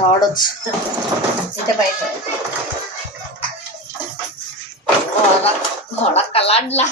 रॉडच इथे पाहिजे. घोडा कलाडला.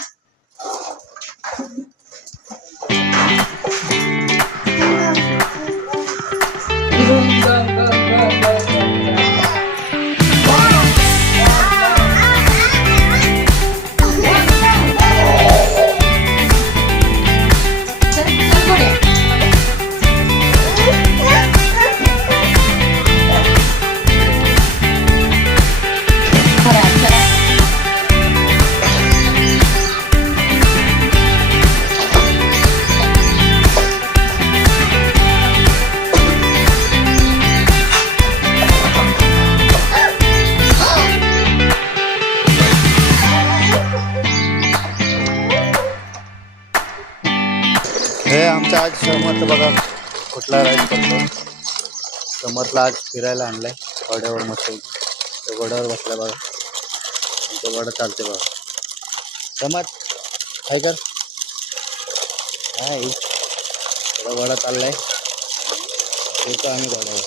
हे आमचा आज समर्थ बघा कुठला राईड करतो. समर्थला आज फिरायला आणलाय घोड्यावर. मस्त तो घोड्यावर बसला बघा. तो घोडा चालते बघा. समर्थ काय कर हाय. थोडा घोडा चाललाय. येतो आम्ही घोड्यावर.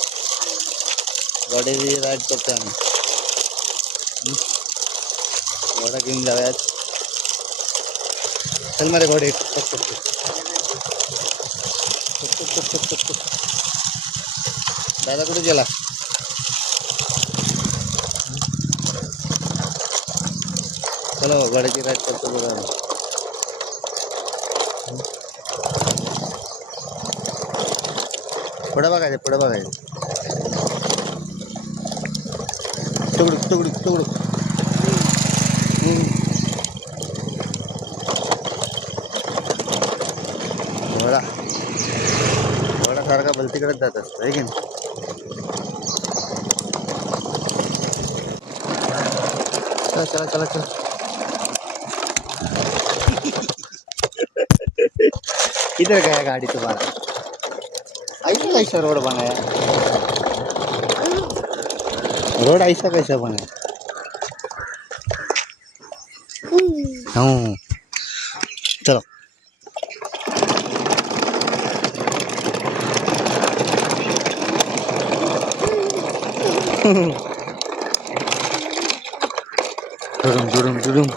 घोड्याची राईड करतो आम्ही. घोडा घेऊन जाऊयात. चल मारे घोडे. दादा कुठे गेला. चला घोड्याची राईड करतो बघा. पुढे बघायचं पुढे बघायचं. तुकडुक तुकडुक तुकडुक. घोडा घोडासारखा भलतीकडेच जात असतो आहे की नाही. चला चला चला. इधर गया गाड़ी तुम्हारा. ऐसा कैसा रोड बनाया. रोड ऐसा कैसा बनाया. हाँ चलो. जुडुम जुडुम जुडुम.